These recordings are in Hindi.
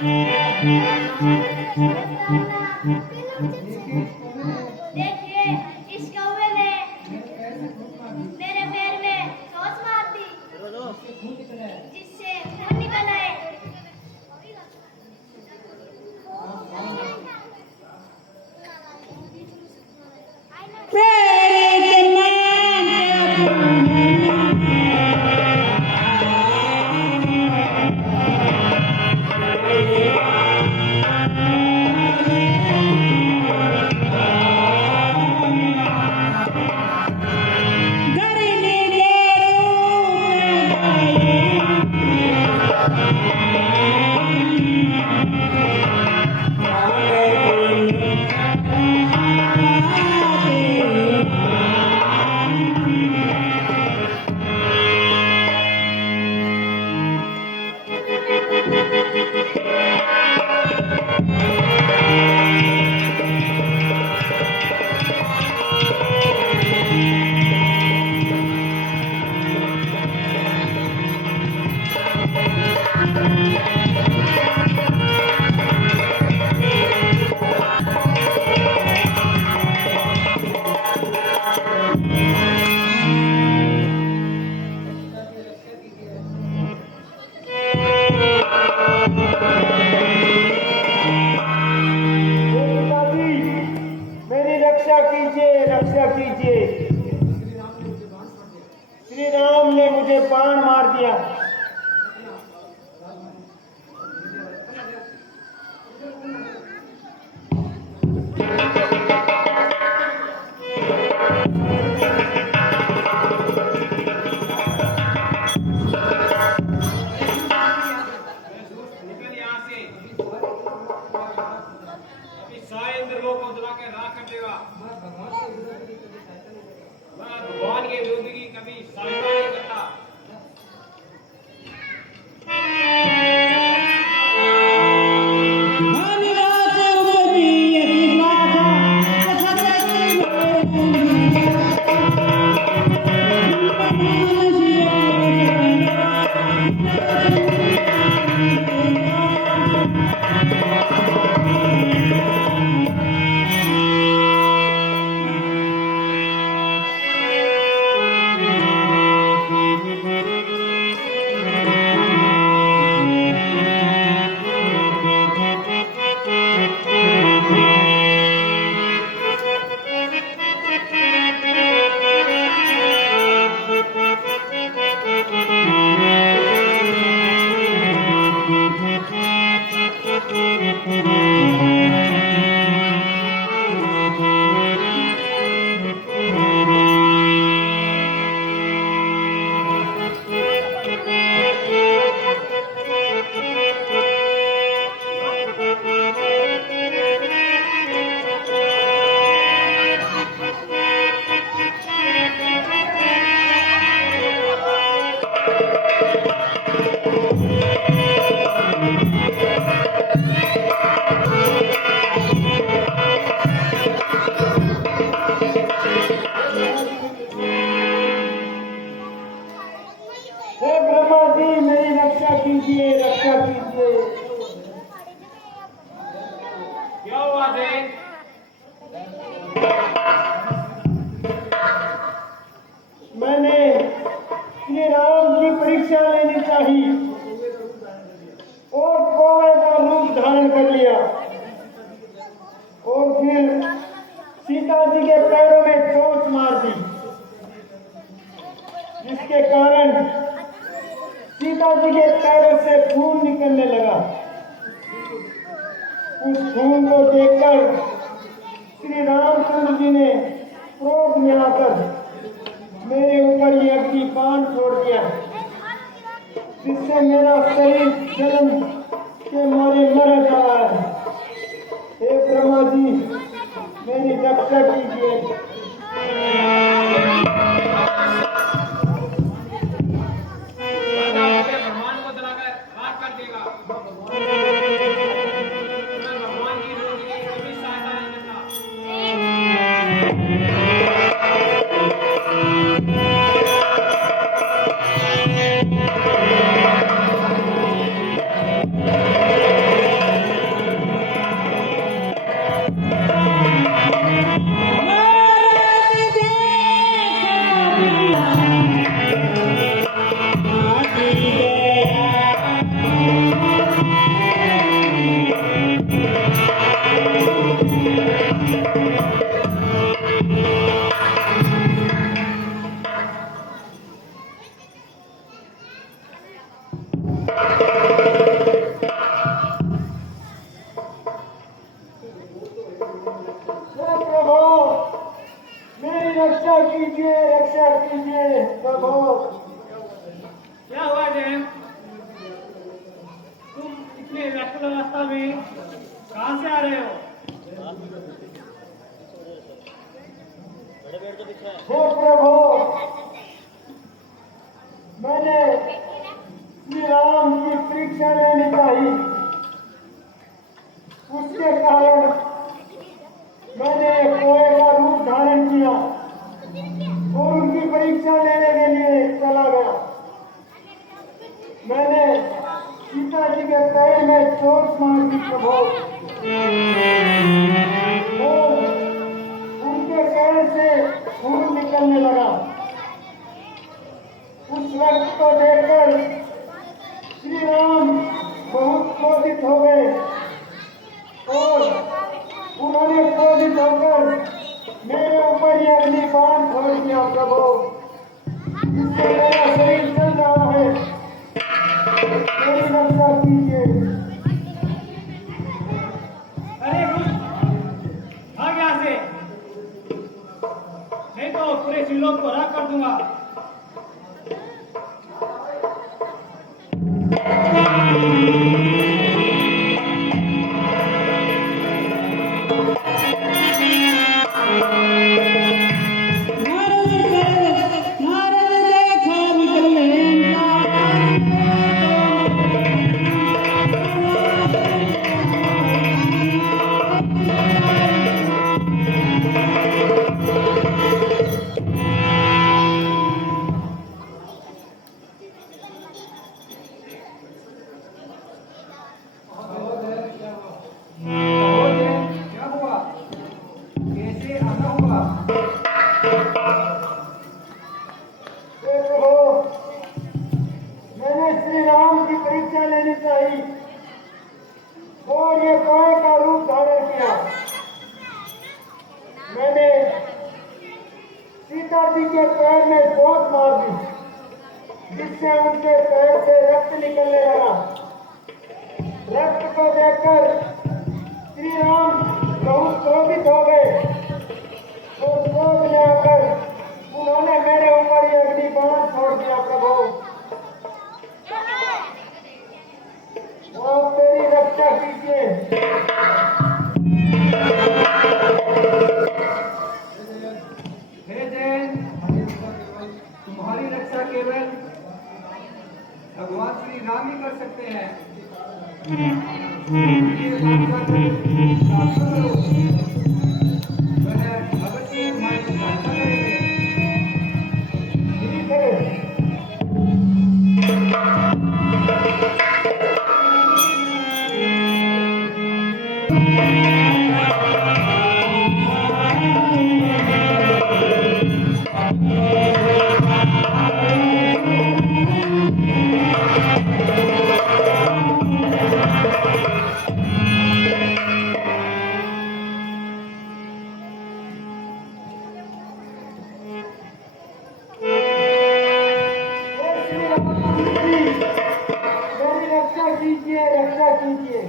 देखिए, इस कौवे ने मेरे पैर में चोट मार दी, जिससे खून निकल आए। मेरी रक्षा कीजिए, रक्षा कीजिए। श्री राम ने मुझे बाण मार दिया। भगवान के विरुद्ध की कभी सहायता नहीं करता। हे ब्रह्मा जी, मेरी रक्षा कीजिए, रक्षा कीजिए। क्या हुआ थे? मैंने श्री राम की परीक्षा लेनी चाहिए और कौवे का रूप धारण कर लिया और फिर सीता जी के पैरों में चोट मार दी, जिसके कारण सीता जी के पैरों से खून निकलने लगा। उस खून को देखकर श्री रामचंद्र जी ने क्रोध में आकर मेरे ऊपर ये अग्नि बाण छोड़ दिया, जिससे मेरा शरीर जलन के मारे मर जा रहा है। हे ब्रह्मा जी, मेरी रक्षा कीजिए। भगवान को जलाकर राख कर देगा। भगवान की विरुद्ध की कभी सहायता नहीं करता। रक्षा कीजिए प्रभु। क्या हुआ जैन? तुम इतने व्याकुल अवस्था में कहाँ से आ रहे हो? हे प्रभु, मैंने श्री राम की परीक्षा लेनी चाहिए। उसके कारण मैंने कोए का रूप धारण किया और उनकी परीक्षा लेने के लिए चला गया। मैंने सीता जी के पैर में चोट मार दी प्रभु, और उनके पैर से खून निकलने लगा। उस वक्त को देखकर श्री राम बहुत क्रोधित हो गए और उन्होंने क्रोधित होकर मेरे ऊपर ये अग्नि बाण छोड़ दिया प्रभु, जिससे मेरा शरीर जल रहा है। मेरी रक्षा कीजिए। अरे भाग यहाँ से, नहीं तो पूरे त्रिलोक को राख कर दूंगा। मैंने श्री राम की परीक्षा लेनी चाहिए और ये कोए का रूप धारण किया। मैंने सीता जी के पैर में चोट मार दी, जिससे उनके पैर से रक्त निकलने लगा। रक्त को देखकर श्री राम बहुत क्रोधित हो गए और क्रोध में आकर उन्होंने मेरे ऊपर ये अग्नि बाण छोड़ दिया प्रभु। आप तेरी रक्षा कीजिए। हे जैन, तुम्हारी रक्षा केवल भगवान श्री राम ही कर सकते हैं। ये प्रार्थना करो, वह अवश्य तुम्हारी सहायता करेंगे। ठीक है। मेरी रक्षा कीजिए, रक्षा कीजिए।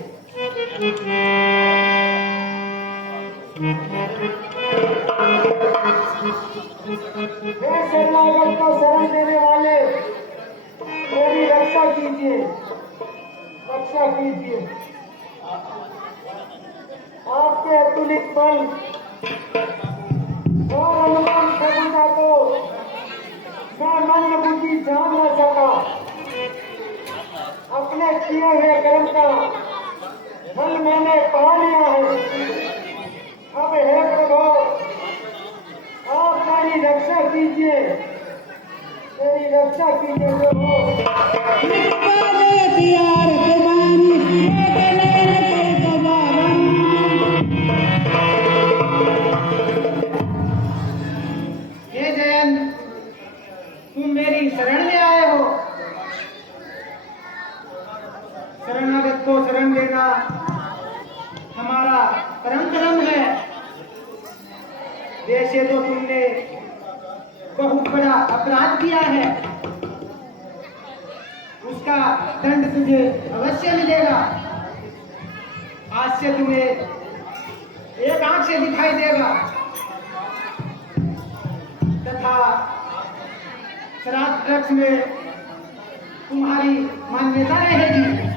हे शरणागत को शरण देने वाले, मेरी रक्षा कीजिए, रक्षा कीजिए। आपके अतुलित बल और अनुपम क्षमता को मैं मन बुद्धि जान न सका। अपने किए हुए कर्म का फल मैंने पा लिया है। अब हे प्रभु, आप मेरी रक्षा कीजिए, मेरी रक्षा कीजिए प्रभु। हे जैन, तुम मेरी शरण में आए हो। शरणागत को शरण देना हमारा परम धर्म है। वैसे तो तुमने बहुत बड़ा अपराध किया है, उसका दंड तुझे अवश्य मिलेगा। आज से तुम्हें एक आंख से दिखाई देगा। तथा श्राद्ध वृक्ष में तुम्हारी मान्यता रहेगी।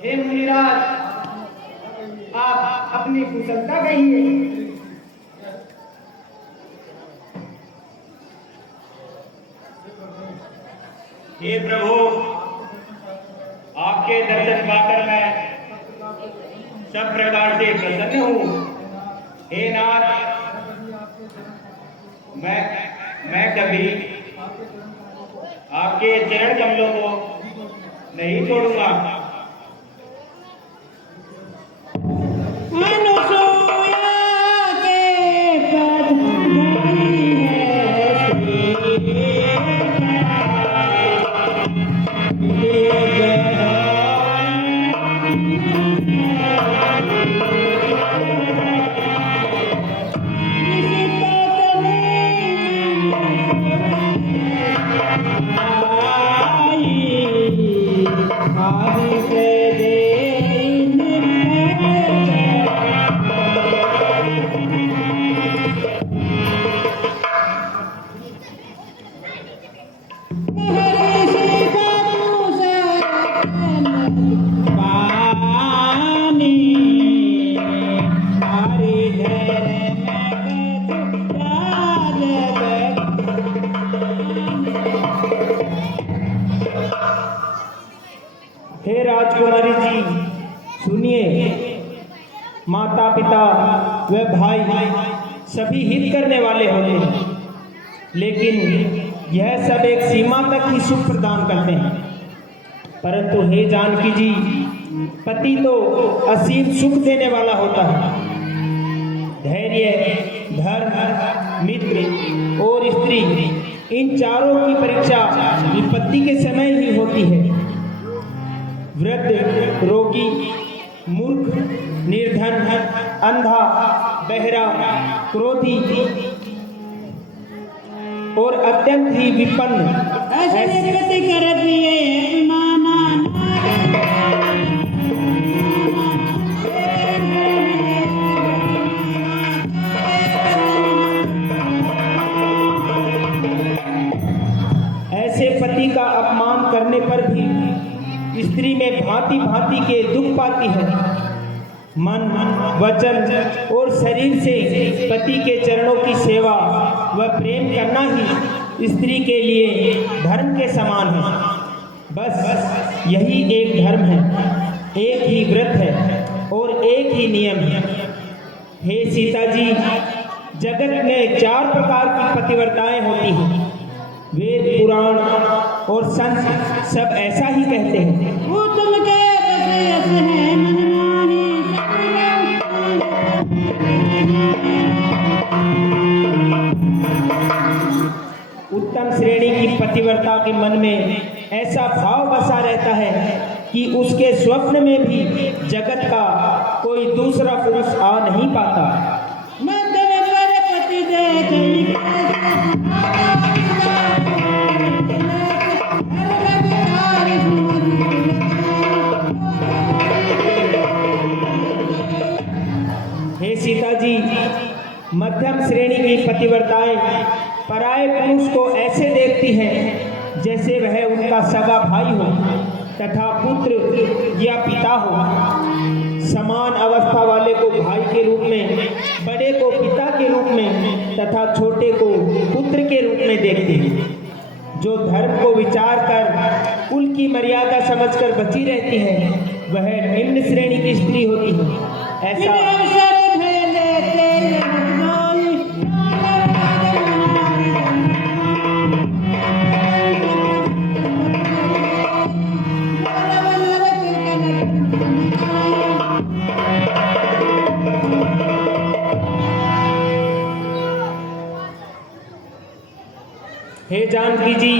हे मुनिराज, आप अपनी कुशलता कहिए। हे प्रभु, आपके दर्शन पाकर मैं सब प्रकार से प्रसन्न हूँ। हे नाथ, मैं कभी आपके चरण कमलों को नहीं छोड़ूंगा। हे राजकुमारी जी, सुनिए, माता पिता व भाई सभी हित करने वाले होते हैं, लेकिन यह सब एक सीमा तक ही सुख प्रदान करते हैं। परंतु हे जानकी जी, पति तो असीम सुख देने वाला होता है। धैर्य, धर्म, मित्र और स्त्री, इन चारों की परीक्षा विपत्ति के समय ही होती है। वृद्ध, रोगी, मूर्ख, निर्धन, अंधा, बहरा, क्रोधी और अत्यंत ही विपन्न ऐसे पति का अपमान करने पर भी स्त्री में भांति भांति के दुख पाती है। मन, वचन और शरीर से पति के चरणों की सेवा व प्रेम करना ही स्त्री के लिए धर्म के समान है। बस यही एक धर्म है, एक ही व्रत है और एक ही नियम है। हे सीता जी, जगत में 4 प्रकार की पतिव्रताएं होती हैं। वेद, पुराण और संत सब ऐसा ही कहते हैं। उत्तम श्रेणी की पतिव्रता के मन में ऐसा भाव बसा रहता है कि उसके स्वप्न में भी जगत का कोई दूसरा पुरुष आ नहीं पाता। मध्यम श्रेणी की पतिव्रताएं पराये पुरुष को ऐसे देखती हैं जैसे वह उनका सगा भाई हो तथा पुत्र या पिता हो। समान अवस्था वाले को भाई के रूप में, बड़े को पिता के रूप में तथा छोटे को पुत्र के रूप में देखते हैं। जो धर्म को विचार कर कुल की मर्यादा समझकर बची रहती है वह निम्न श्रेणी की स्त्री होती है। ऐसा हे जानकी जी,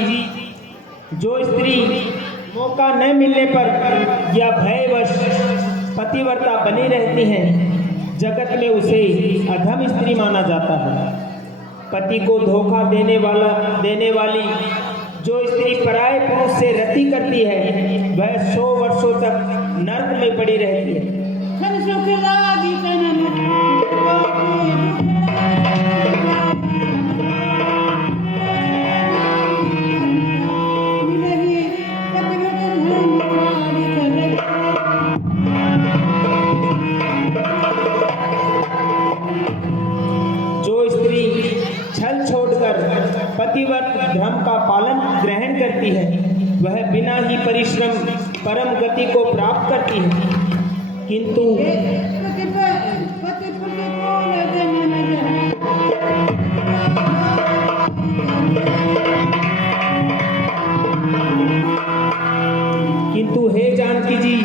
जो स्त्री मौका न मिलने पर या भयवश पतिव्रता बनी रहती हैं, जगत में उसे अधम स्त्री माना जाता है। पति को धोखा देने वाली जो स्त्री पराये पुरुष से रति करती है वह 100 वर्षों तक नरक में पड़ी रहती है। पतिव्रत धर्म का पालन ग्रहण करती है वह बिना ही परिश्रम परम गति को प्राप्त करती है। किंतु हे जानकी जी,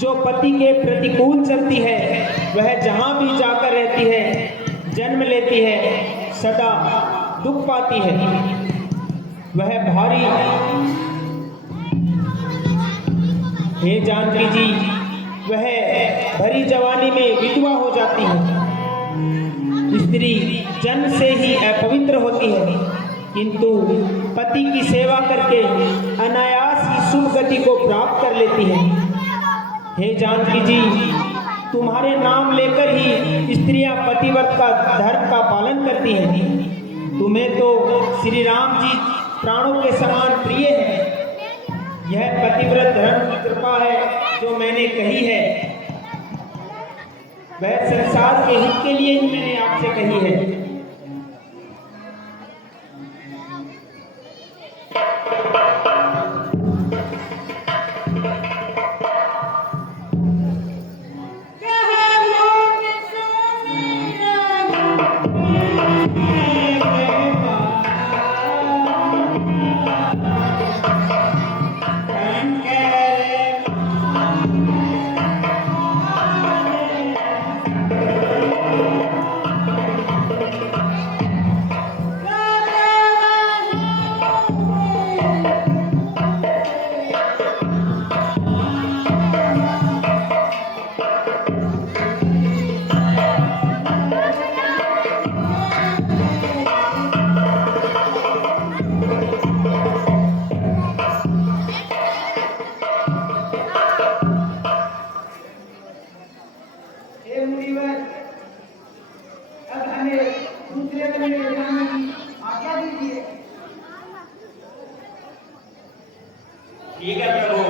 जो पति के प्रतिकूल चलती है वह जहां भी जाकर रहती है, जन्म लेती है, सदा दुख पाती है। वह भारी हे जानकी जी, वह भरी जवानी में विधवा हो जाती है। स्त्री जन्म से ही अपवित्र होती है, किंतु पति की सेवा करके अनायास ही शुभ गति को प्राप्त कर लेती है। हे जानकी जी, तुम्हारे नाम लेकर ही स्त्रियां पतिव्रत का धर्म का पालन करती हैं। तुम्हें तो श्री राम जी प्राणों के समान प्रिय है। यह पतिव्रत धर्म की कृपा है जो मैंने कही है, वह संसार के हित के लिए ही मैंने आपसे कही है। ठीक है प्रभु।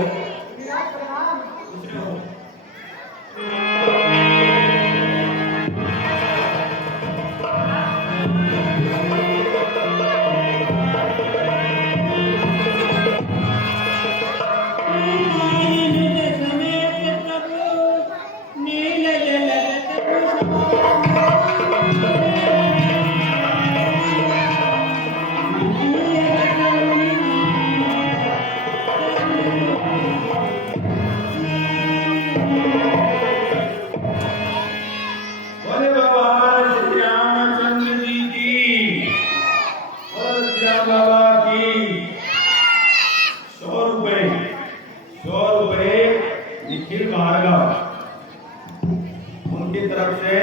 उनकी तरफ से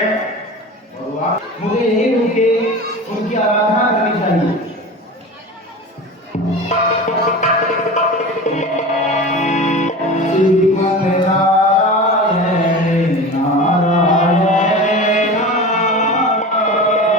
मुझे यही उनके उनकी आराधना करनी चाहिए। नारायण नारायण नारायण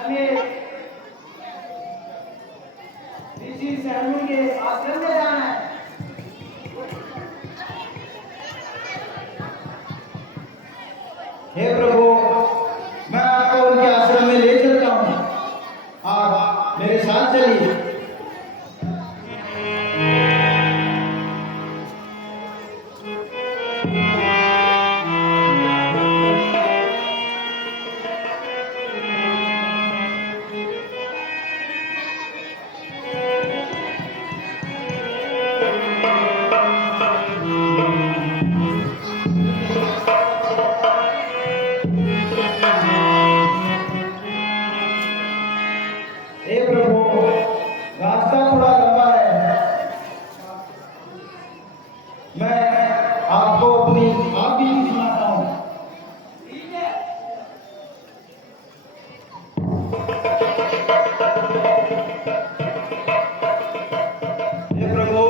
हमें ऋषि सहनी के आश्रम में जाना है। हे प्रभु, मैं आपको उनके आश्रम में ले चलता हूँ, आप मेरे साथ चलिए। हे प्रभु, रास्ता थोड़ा लंबा है, मैं आपको अपनी आप भी सुनाता हूँ। हे प्रभु,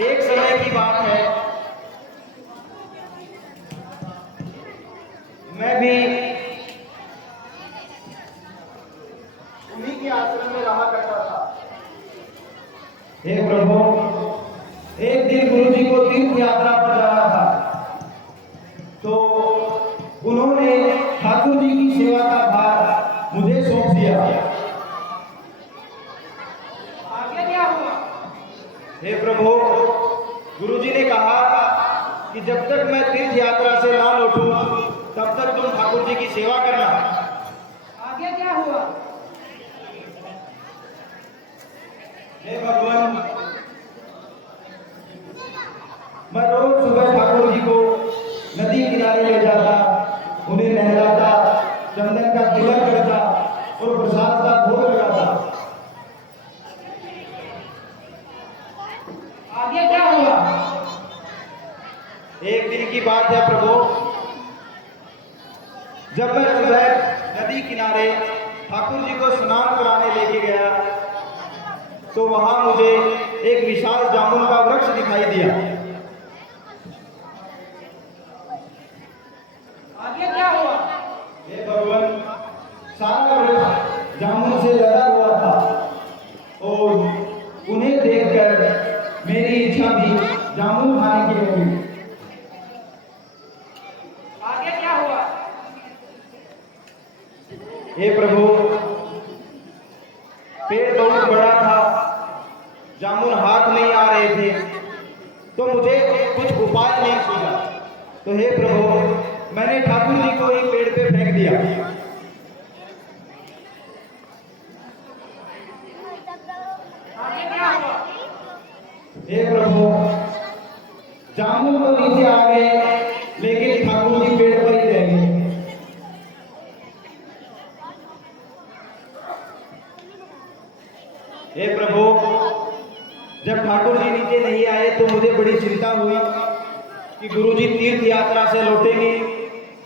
एक समय की बात है, मैं भी उन्हीं के आश्रम में रहा करता था। हे प्रभु, एक दिन गुरु जी को तीर्थ यात्रा पर जाना था, तो उन्होंने ठाकुर जी की सेवा का भार मुझे सौंप दिया। आगे क्या हुआ? हे प्रभु, गुरु जी ने कहा कि जब तक मैं तीर्थ यात्रा से ना लौटूं, तब तक तुम ठाकुर जी की सेवा करना। आगे क्या हुआ? हे भगवान, मैं रोज सुबह ठाकुर जी को नदी किनारे ले जाता, उन्हें नहलाता, चंदन का तिलक करता और प्रसाद का भोग लगाता। आगे क्या हुआ? एक दिन की बात है प्रभु, जब मैं सुबह नदी किनारे ठाकुर जी को स्नान कराने लेके गया, तो वहां मुझे एक विशाल जामुन का वृक्ष दिखाई दिया। आगे क्या हुआ? हे भगवान, सारा वृक्ष जामुन से लदा हुआ था और उन्हें देखकर मेरी इच्छा भी जामुन खाने की हुई। आगे क्या हुआ? हे प्रभु, पेड़ बहुत बड़ा था, जामुन हाथ नहीं आ रहे थे, तो मुझे कुछ उपाय नहीं सूझा। तो हे प्रभु, मैंने ठाकुर जी को ही पेड़ पे फेंक दिया। आगे क्या हुआ? हे प्रभु, जामुन तो नीचे आ गए, लेकिन ठाकुर जी पेड़ पर ही रह गए। हे प्रभु, जब ठाकुर जी नीचे नहीं आए तो मुझे बड़ी चिंता हुई कि गुरु जी तीर्थ यात्रा से लौटेंगे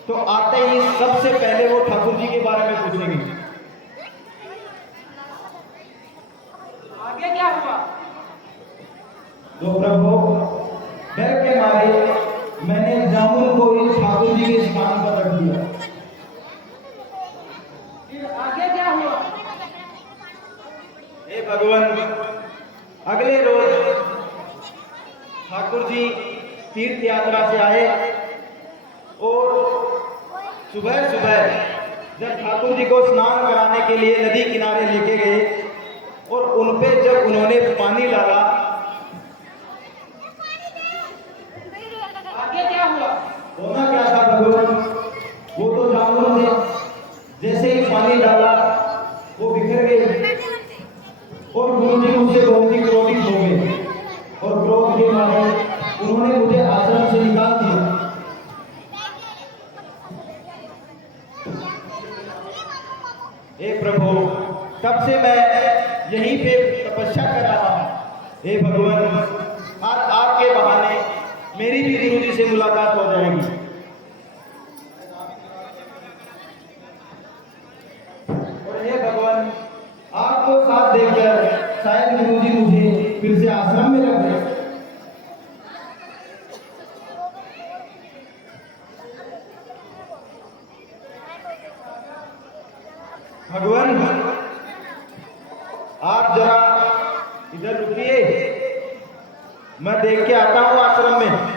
तो आते ही सबसे पहले वो ठाकुर जी के बारे में पूछेंगे। आगे क्या हुआ? तो प्रभु, डर के मारे मैंने जामुन को ही ठाकुर जी के स्थान पर रख दिया। फिर आगे क्या हुआ? हे भगवान, अगले रोज ठाकुर जी तीर्थ यात्रा से आए और सुबह सुबह जब ठाकुर जी को स्नान कराने के लिए नदी किनारे लेके गए और उन पे जब उन्होंने पानी डाला, आगे क्या हुआ? होना क्या था भगवान, वो तो जामुन थे, जैसे ही पानी डाला वो बिखर गए और गुरु जी मुझसे बहुत ही क्रोधित हो गए और क्रोध के मारे उन्होंने मुझे आश्रम से निकाल दिया। हे प्रभु, तब से मैं यहीं पे तपस्या कर रहा हूँ। हे भगवान, आज आपके बहाने मेरी भी गुरु जी से मुलाकात हो जाएगी। और हे भगवान, आपको साथ देखकर शायद गुरु जी मुझे फिर से आश्रम में रख दें। भगवान आप जरा इधर रुकिए, मैं देख के आता हूँ आश्रम में।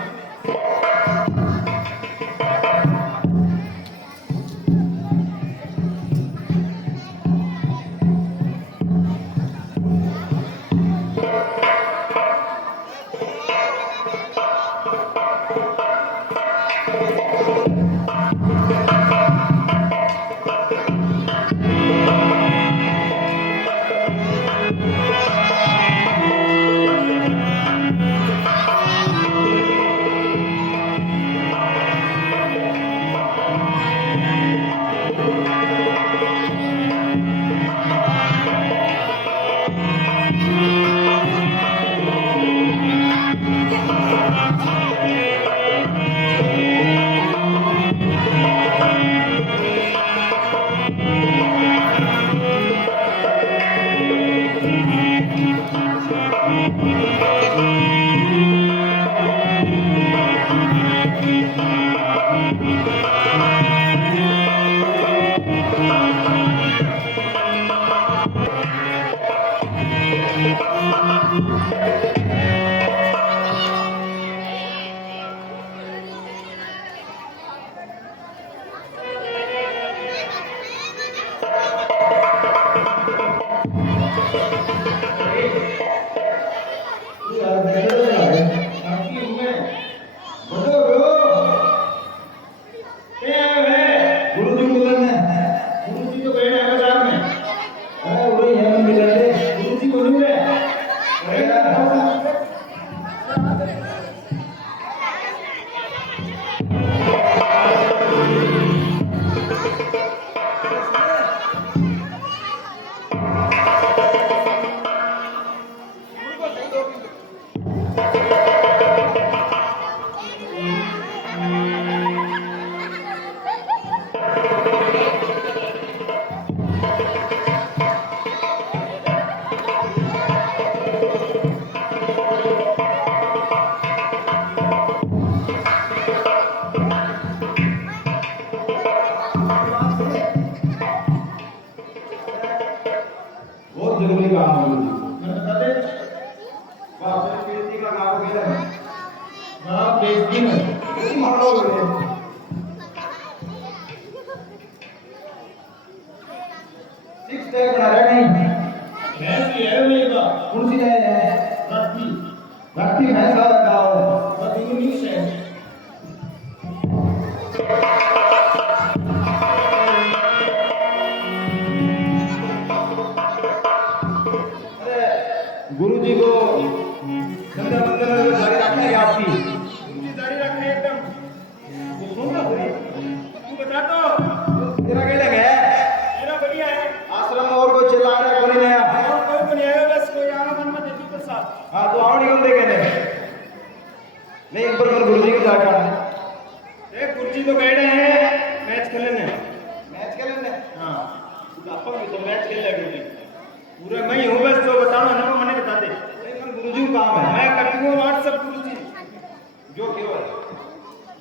जरूरी काम है मैं बता दे बाप से बेइज्जती का काम हो गया बाप बेइज्जती में मारो रे सिक्स टैग बना रहा नहीं भैंस की है मेरे का कौन सी है राती भैंस का लगाओ बस इंग्लिश है गुरुजी को संध्या वंदना में जारी रखना है आपकी गुरुजी जारी रखना है एकदम वो सुनता तू बता तो तेरा क्या लग है मेरा बढ़िया है आश्रम में और कोई चिल्ला रहा है कोई नहीं आया और कोई को नहीं आया बस कोई आना मन में देती प्रसाद हां तो आओ निकल देखे नहीं ऊपर पर गुरुजी को जाकर देख गुरुजी तो बैठे हैं मैच खेलने हां आपको भी तो मैच खेल लगे पूरा मैं हूँ बस तो बताओ ना मैंने बता दे गुरुजी का काम है मैं करती हूँ व्हाट्सएप गुरुजी जो क्यों है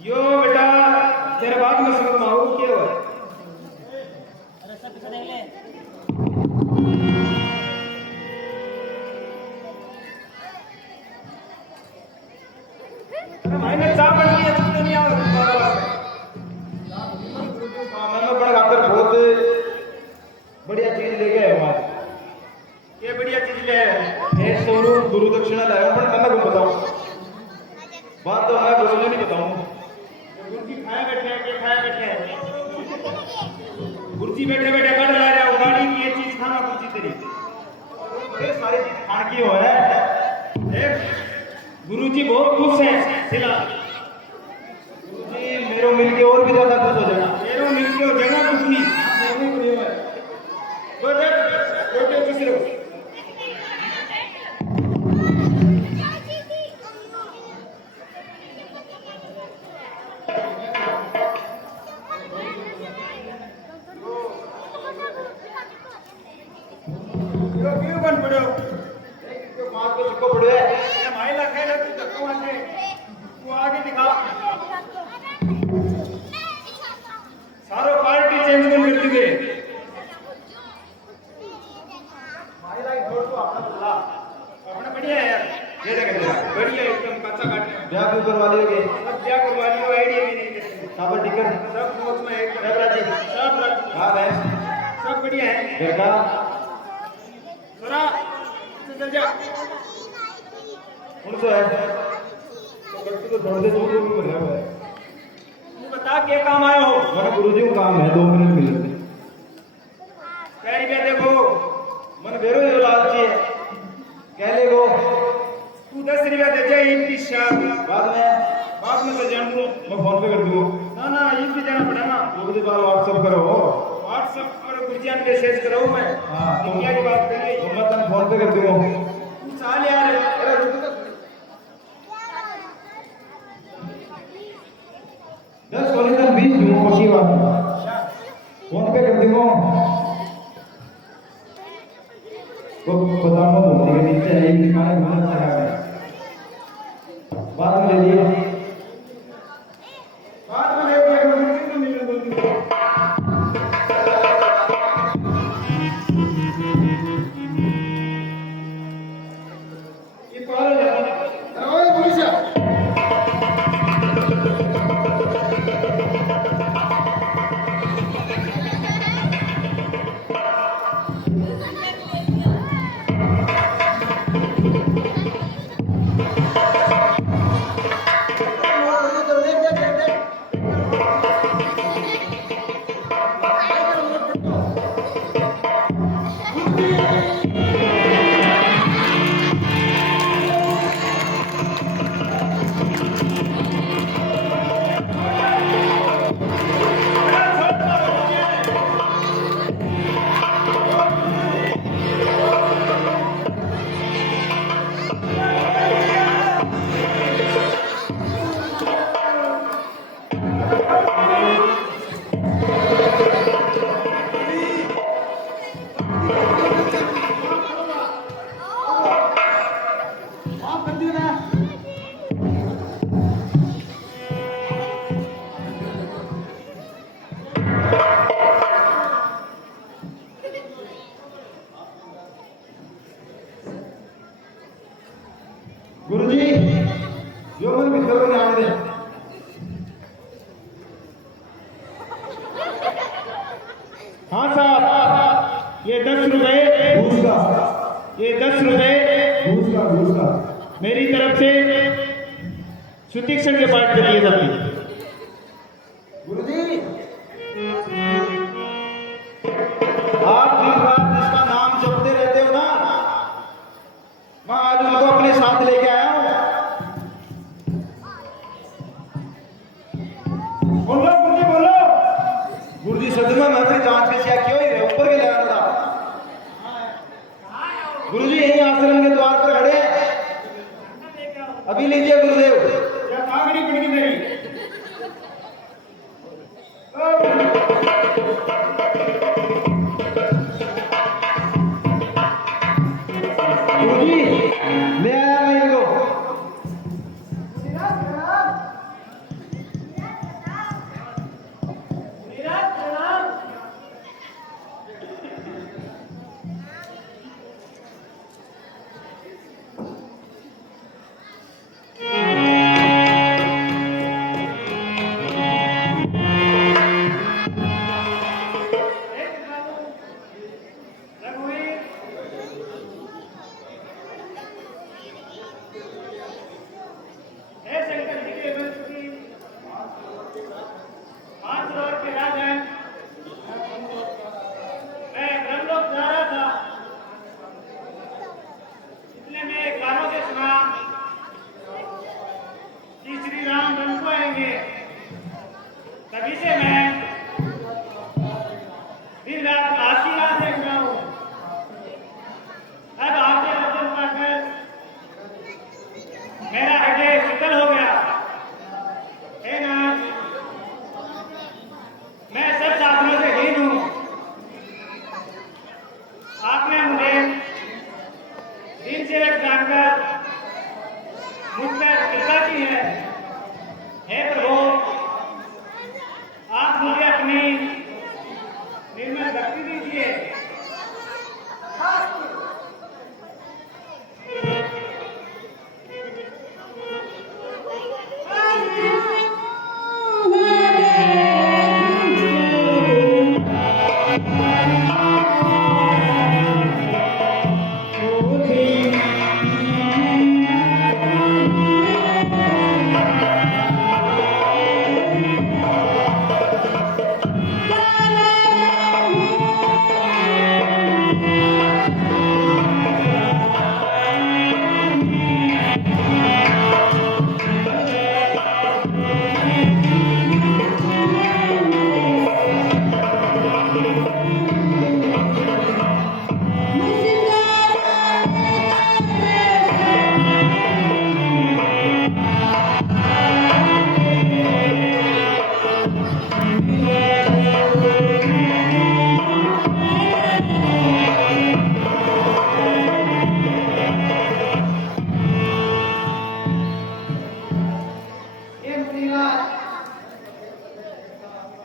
यो बेटा तेरे बाद में समझ में आओ क्यों है अरे सब पीछे देख ले अरे मैंने चाह बन दिया तो नहीं आओ मैं बड़ा खातर बहुत बढ़िया चीज लेके आया हमारे ये बढ़िया चीज ले है सोनू गुरु दक्षिणा लाया पर मैं तुम बताऊं बात तो मैं गुरुजी नहीं बताऊं गुरुजी खाया बैठे हैं गुरुजी बैठे बैठे कर ला रहा हूं गाड़ी की ये चीज खाना गुरुजी तेरी ये सारी चीज खाने की हो है देख गुरुजी बहुत खुश हैं सिला गुरुजी मेरो मिलके और भी ज्यादा खुश हो जाना मेरो मिलके हो जाना खुशी वो देख रोटे किसी रो क्यों बन पड़े हो तो मार को चिपको पड़े ये माइला खेला तू धक्का मारने तू आगे दिखा सारो पार्टी चेंज कर दी क्यों करवा लियोगे? अब क्या करवा लियो, आइडिया भी नहीं देते। कहाँ पर टिकट? सब सोच में एक सब राजी? सब राजी। हाँ है। सब बढ़िया है। घर का? थोड़ा चल जा। कौन सा है? तो गलती तो थोड़े से दूर दूर में है। तू बता क्या काम आया हो? मैंने गुरुजी को काम है, 2 मिनट मिल लेते। कह रुपया देखो। मैंने बेरो ये लालची है, कह ले गो। तू 10 रुपया दे जा, ईद की शाम बाद में तो जान दूँ। मैं फोन पे कर दूँ। ना ईद भी जाना पड़ा ना। मुझे बार व्हाट्सएप करो। व्हाट्सएप पर गुरजान मैसेज करो। मैं हाँ तो क्या की बात कर रही? मैं तेरे फोन पे कर दूँ। तू साल यार। अरे रुक तो। 10 वाली तक 20 दूँ, पक्की बात। फोन पे कर दूँगा। वो बताऊँगा तो ठीक है, नीचे है ये दिखाने बहुत अच्छा है। बाद में ले लिए। बाद में ले लिया, गुरजी तो मिल बोल। ये कॉल है ना? ओए पुलिस। गुरुजी, यो मन भीतर में आने दे। हाँ साहब, ये 10 रुपए, घूस का, ये 10 रुपए घूस का। मेरी तरफ से सुतीक्षण के पाठ के लिए जाती है। गुरुजी, आप दिन रात जिसका नाम जपते रहते हो ना, मैं आज उनको अपने साथ लेके आया हूँ। बोलो गुरजी बोलो। गुरुजी सदमा मैं भी जांच के चेक क्यों ही रहे ऊपर के ले आया था। गुरुजी यही आश्रम के द्वार पर खड़े हैं, अभी लीजिए गुरुदेव। या कागड़ी पड़ गई मेरी। गुरुजी ले आया मैं इनको। तभी से मैं दिन रात आशीर्वाद देख रहा हूँ। अब आपके वचन पाकर मेरा हृदय शीतल हो गया। हे नाथ, मैं सब साधनों से हीन हूँ। आपने मुझे दिन सेवक जानकर मुझ पर कृपा की है। हे प्रभु, आप मुझे अपनी निर्मल भक्ति दीजिए। हे मुनिराज,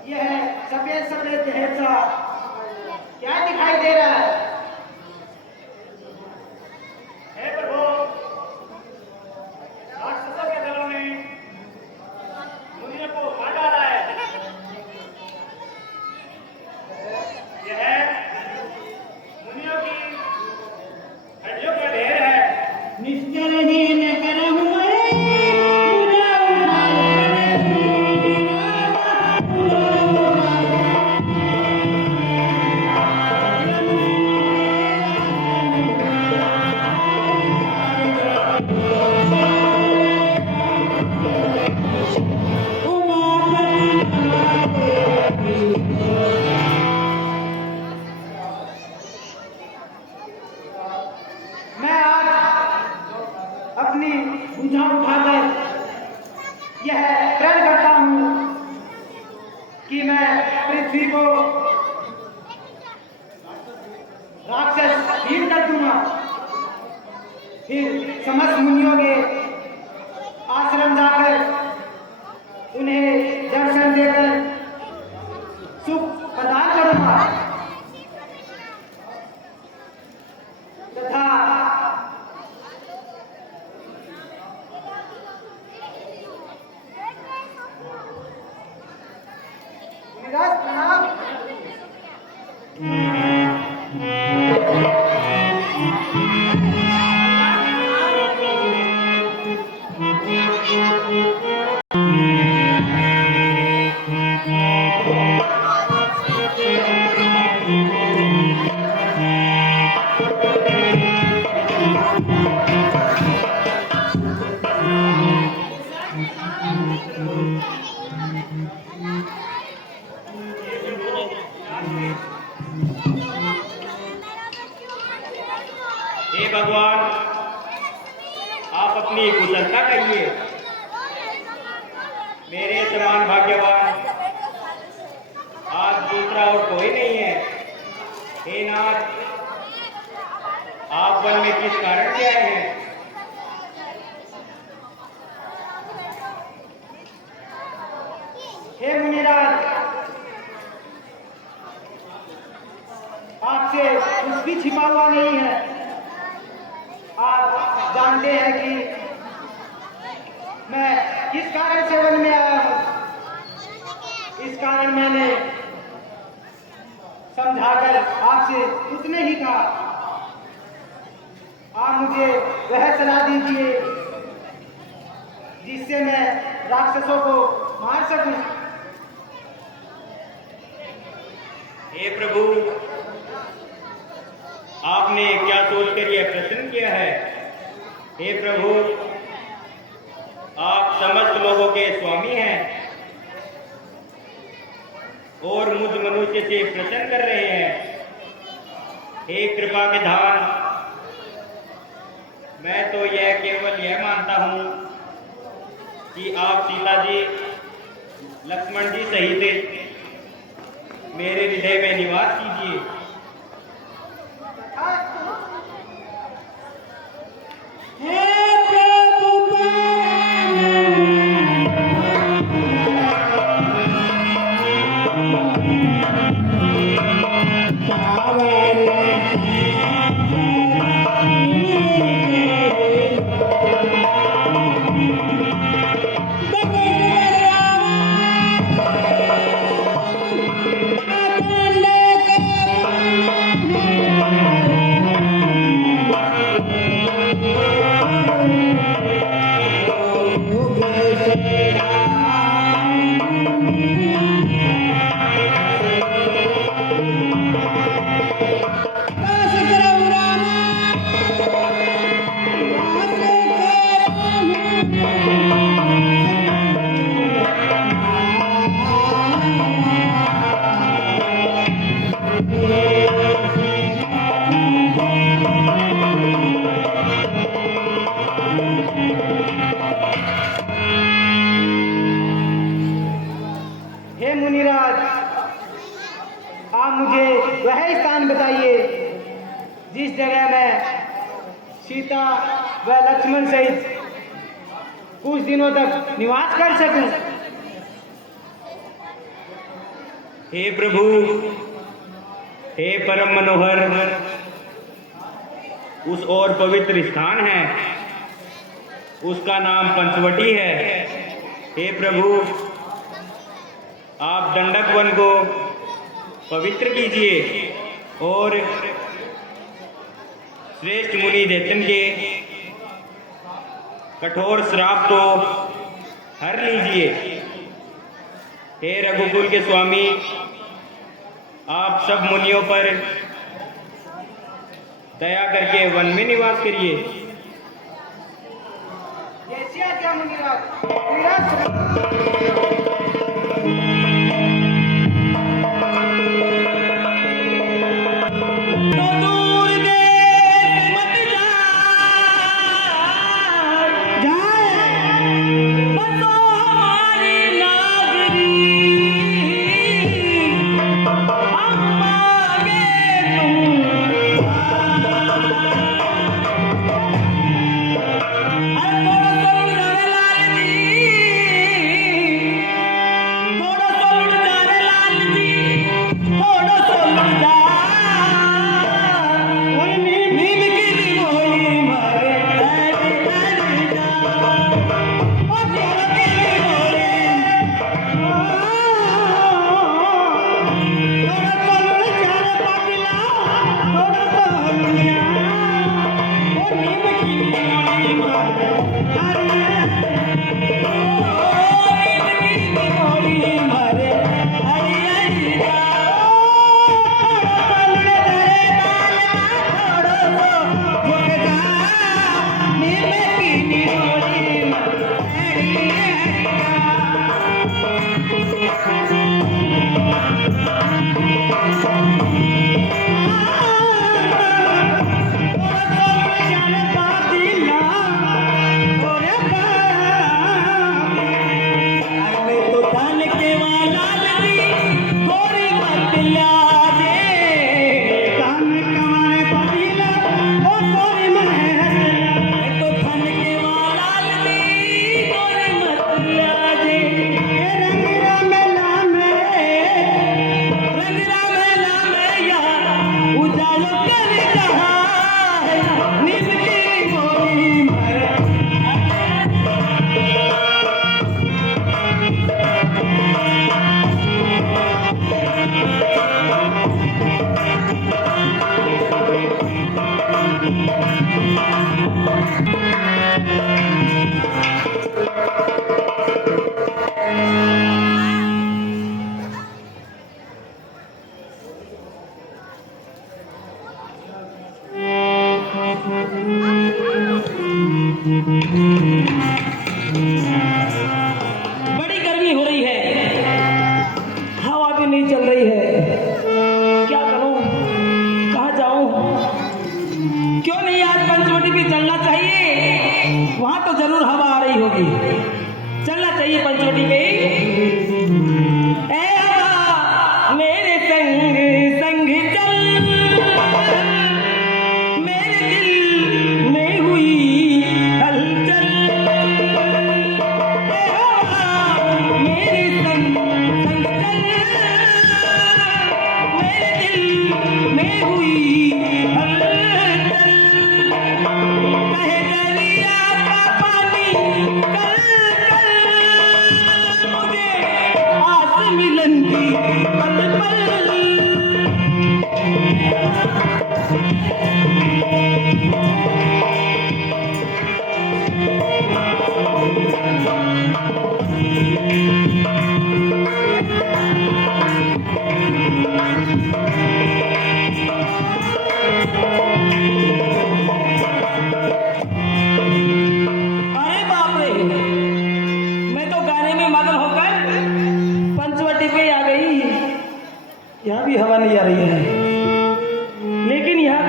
यह सफेद सफेद जहर सा क्या दिखाई दे रहा है? हे प्रभु, राक्षसों के दलों ने मुनियों को मार डाला है। यह मुनियों की हड्डियों का ढेर है। निश्चय ही न करहु मैं आज अपनी भुजा उठाकर यह प्रण करता हूं कि मैं पृथ्वी को राक्षस हीन कर दूंगा। फिर समस्त मुनियों के आश्रम जाकर उन्हें दर्शन देकर सुख प्रदान करूंगा तथा मुनिराज प्रणाम। हे भगवान, आप अपनी कुशलता कहिए। मेरे समान भाग्यवान आज दूसरा और कोई नहीं है। हे नाथ, आप वन में किस कारण से आए हैं? हे मुनिराज, आपसे कुछ भी छिपा हुआ नहीं है। आप जानते हैं कि मैं किस कारण से वन में आया हूँ। इस कारण मैंने समझाकर आपसे कुछ नहीं कहा। आप मुझे वह सलाह दीजिए जिससे मैं राक्षसों को मार सकूं। हे प्रभु, आपने क्या सोचकर यह प्रश्न किया है? हे प्रभु, आप समस्त लोगों के स्वामी हैं और मुझ मनुष्य से प्रश्न कर रहे हैं। हे कृपा विधान, मैं तो यह केवल यह मानता हूँ कि आप सीता जी, लक्ष्मण जी सहित मेरे हृदय में निवास कीजिए। Thank you. हे मुनिराज, आप मुझे वह स्थान बताइए जिस जगह मैं सीता व लक्ष्मण सहित कुछ दिनों तक निवास कर सकूं। हे प्रभु, हे परम मनोहर, उस और पवित्र स्थान है, उसका नाम पंचवटी है। हे प्रभु, आप दंडक वन को पवित्र कीजिए और श्रेष्ठ मुनि दैत्यन के कठोर श्राप को हर लीजिए। हे रघुकुल के स्वामी, आप सब मुनियों पर दया करके वन में निवास करिए। कैसे क्या मुनिराज?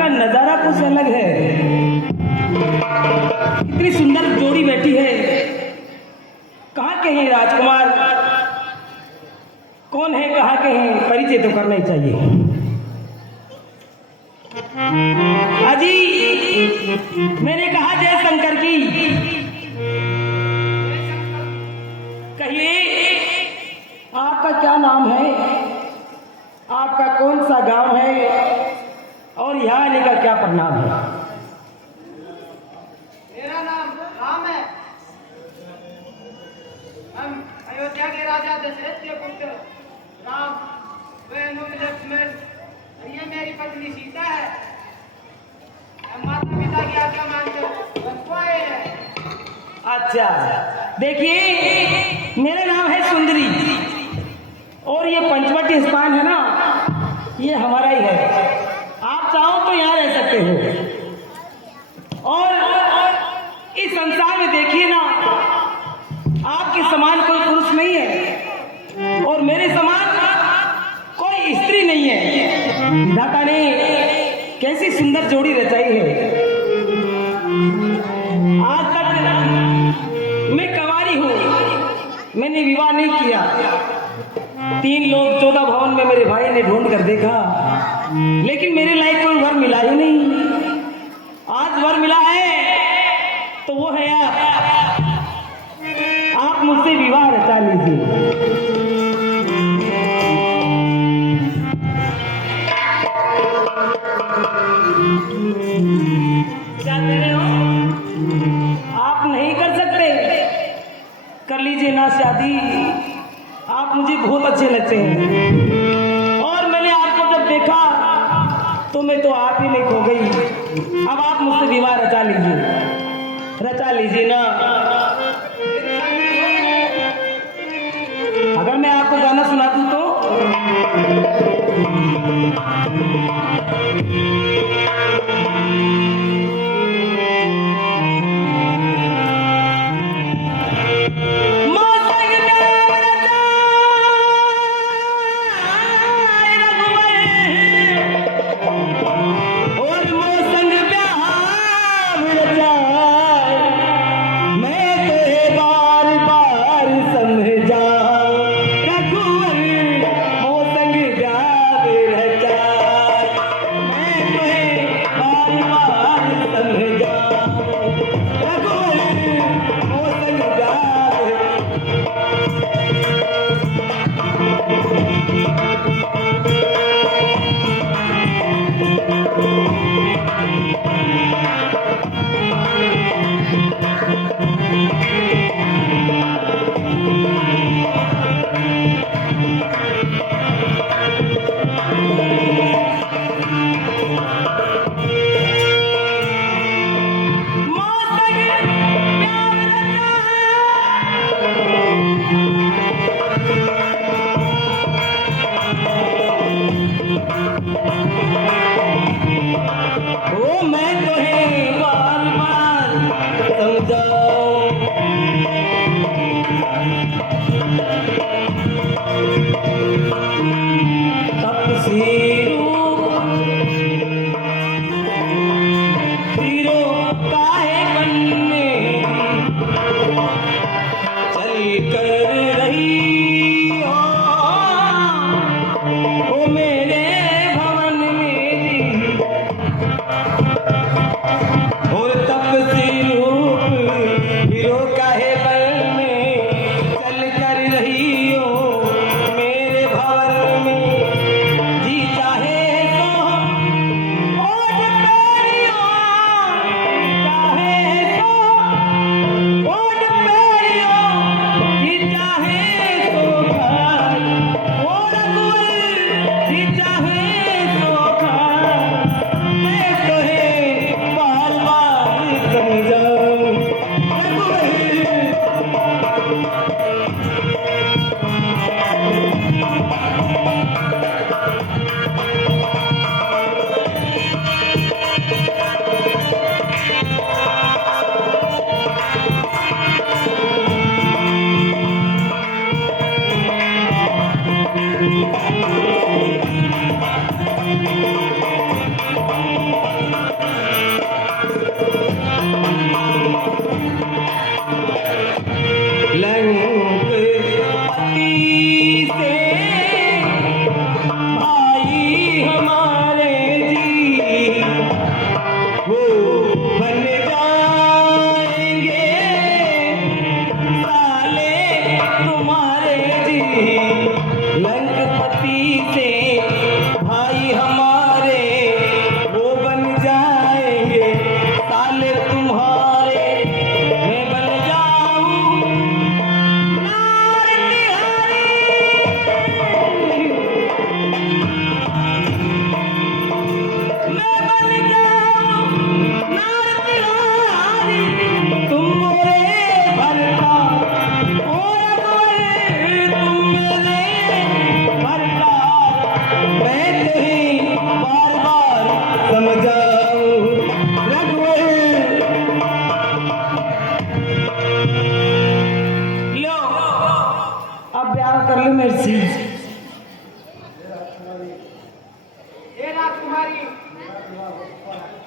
का नजारा कुछ अलग है। इतनी सुंदर जोड़ी बैठी है। कहाँ के हैं राजकुमार? कौन है, कहाँ के हैं? परिचय तो करना ही चाहिए। अजी, मैंने कहा जय शंकर की। कहिए, आपका क्या नाम है? आपका कौन सा गांव है? और यहाँ आने का क्या परिणाम है? मेरा नाम राम है। हम अयोध्या के राजा दशरथ के पुत्र राम व अनुज लक्ष्मण, और ये मेरी पत्नी सीता है। हम माता पिता की आज्ञा मानकर बसवाए हैं। अच्छा, देखिए, मेरा नाम है सुंदरी और ये पंचवटी स्थान है ना, ये हमारा ही है। आप चाहो तो यहाँ रह सकते हो। और इस संसार में देखिए ना, आपके समान कोई पुरुष नहीं है और मेरे समान कोई स्त्री नहीं है। विधाता ने कैसी सुंदर जोड़ी रचाई है। आज तक मैं कंवारी हूँ, मैंने विवाह नहीं किया। 3 लोग 14 भवन में मेरे भाई ने ढूंढ कर देखा, लेकिन मेरे लायक कोई वर मिला ही नहीं। आज वर मिला है तो वो है आप मुझसे विवाह रचा लीजिए। क्या कह रहे हो? आप नहीं कर सकते? कर लीजिए ना शादी। आप मुझे बहुत अच्छे लगते हैं और मैंने आपको जब देखा तो मैं तो आप ही में खो गई। अब आप मुझसे विवाह रचा लीजिए ना। अगर मैं आपको गाना सुना दूं तो?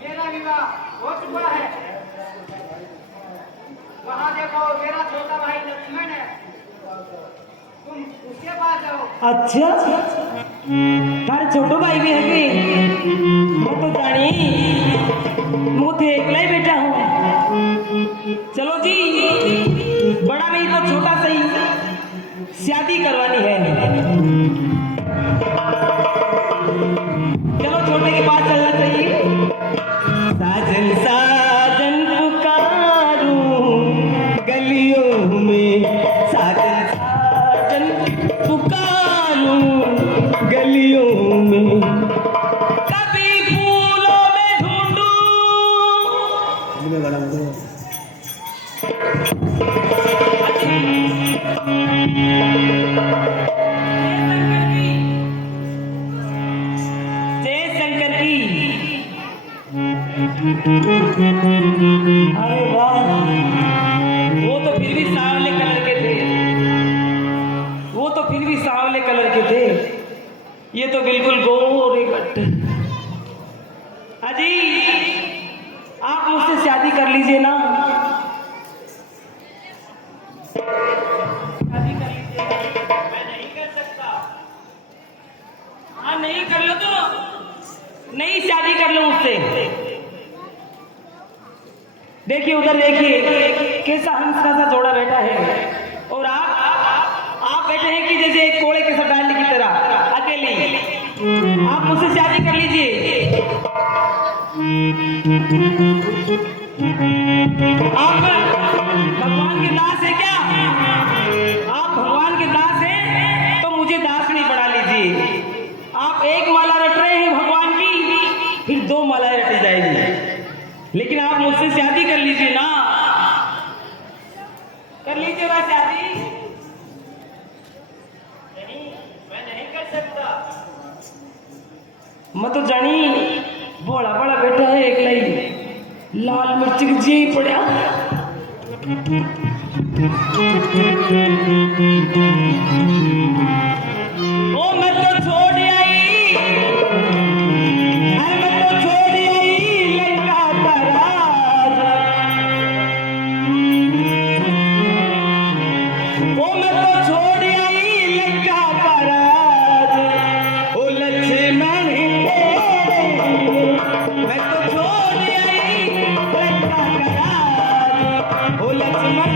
मेरा विवाह हो चुका है। वहाँ देखो मेरा छोटा भाई लक्ष्मण है, तुम उसके पास जाओ। अच्छा तारे छोटो भाई भी है कि मैं तो जानी मुझे एकला ही बेटा हूँ। चलो जी बड़ा नहीं तो छोटा सही शादी करवानी है। चलो छोटे के पास चलना चाहिए। साजन साजन पुकारूं गलियों में, साजन साजन पुकारूं गलियों में, कभी फूलों में ढूंढूं। जय शंकर की। अरे वाह वो तो फिर भी सांवले कलर के थे, वो तो फिर भी सांवले कलर के थे, ये तो बिल्कुल गोरे गट्टे। अजी आप मुझसे शादी कर लीजिए ना, शादी कर लीजिए। मैं नहीं कर सकता। हाँ नहीं कर लो तो नहीं शादी कर लो मुझसे। देखिए उधर देखिए कैसा हंस का सा जोड़ा बैठा है, और आप बैठे हैं कि जैसे एक कोड़े के साथ डांडी की तरह अकेली। आप मुझसे शादी कर लीजिए। आप भगवान के दास है क्या? आप भगवान के दास हैं तो मुझे दासनी बना लीजिए। आप एक माला रट रहे हैं भगवान की, फिर 2 मालाएं रटी जाएगी। लेकिन आप मुझसे शादी कर लीजिए ना, कर लीजिए ना शादी। नहीं, मैं नहीं कर सकता। मैं तो जानी बड़ा बड़ा बेटा है एक लाई लाल मिर्च की जी पड़ा। ओ मैं तो छोड़ आई, अरे मैं तो छोड़ आई लंका का राज। ओ मैं तो छोड़ आई लंका का राज, ओ लक्ष्मण मैं तो छोड़ आई लंका का राज, ओ लक्ष्मण।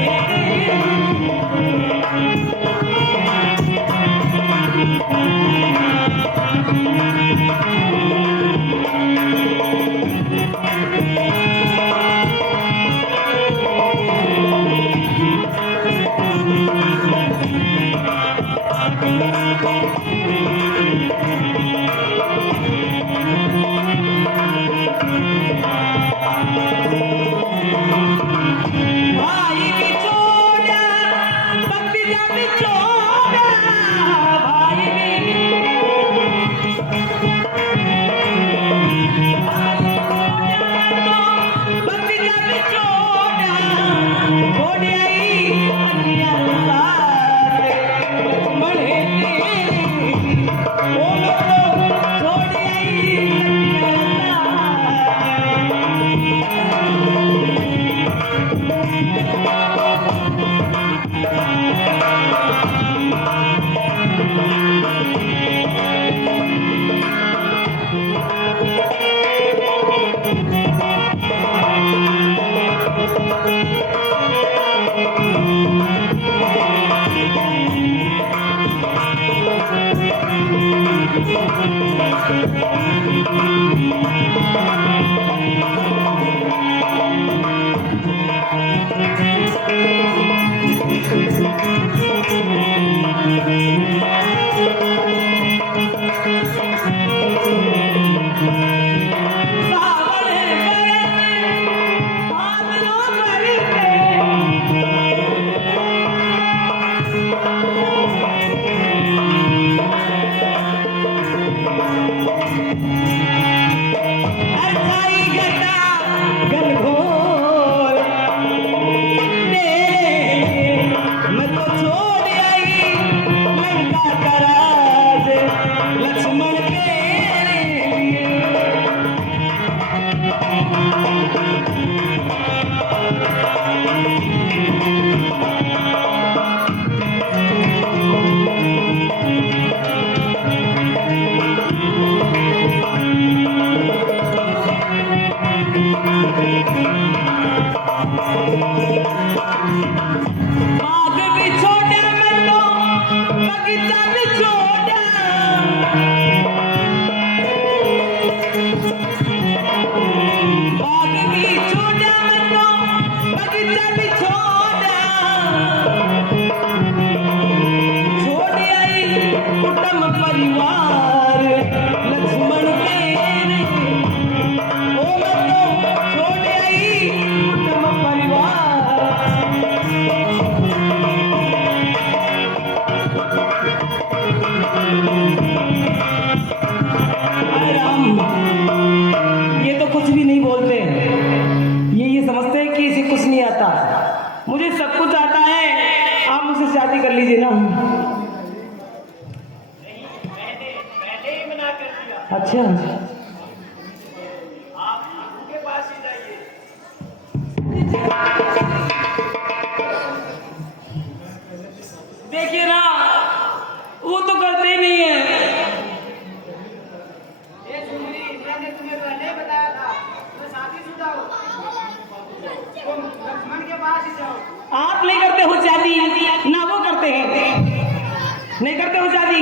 अच्छा आप उनके पास ही जाइए। देखिए ना, वो तो करते ही नहीं है। ये सुंदरी, मैंने तुम्हें पहले बताया था मैं शादीशुदा हूँ। तुम लक्ष्मण के पास ही जाओ। आप नहीं करते हो शादी, ना वो करते हैं। नहीं करते हो शादी।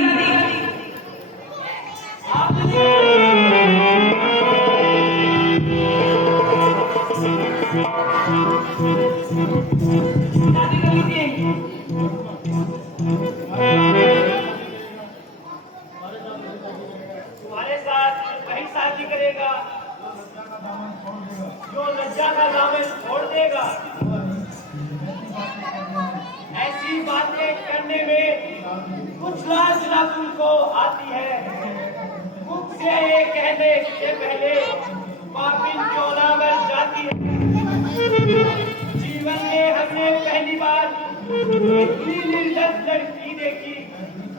शादी कर लीजिए। तुम्हारे साथ वही शादी करेगा जो लज्जा का दामन छोड़ देगा। ऐसी बातें करने में कुछ लाज ना तुमको आती है। मुख से ये कहने से पहले पापिन क्यों ना मर जाती है। जीवन में हमने पहली बार इतनी निर्लज लड़की देखी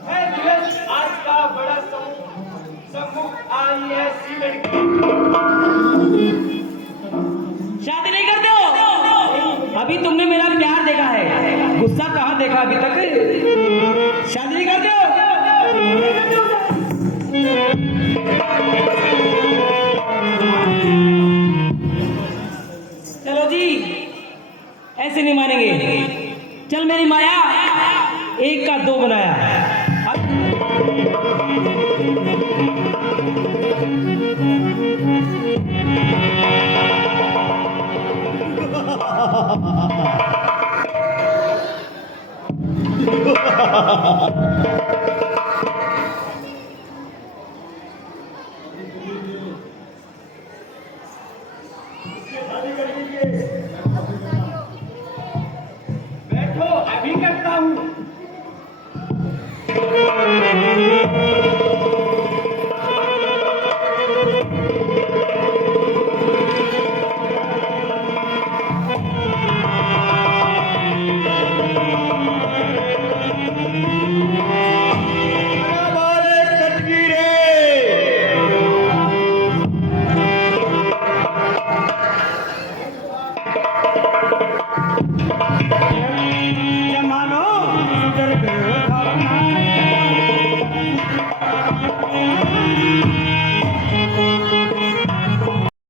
है। दिवस आज का बड़ा सम्मुख आई है ऐसी लड़की। शादी नहीं करते हो? अभी तुमने मेरा प्यार देखा है, गुस्सा कहाँ देखा अभी तक? शादी नहीं करते हो? चलो जी, ऐसे नहीं मानेंगे। चल मेरी माया, एक का दो बनाया। बैठो, अभी करता हूँ।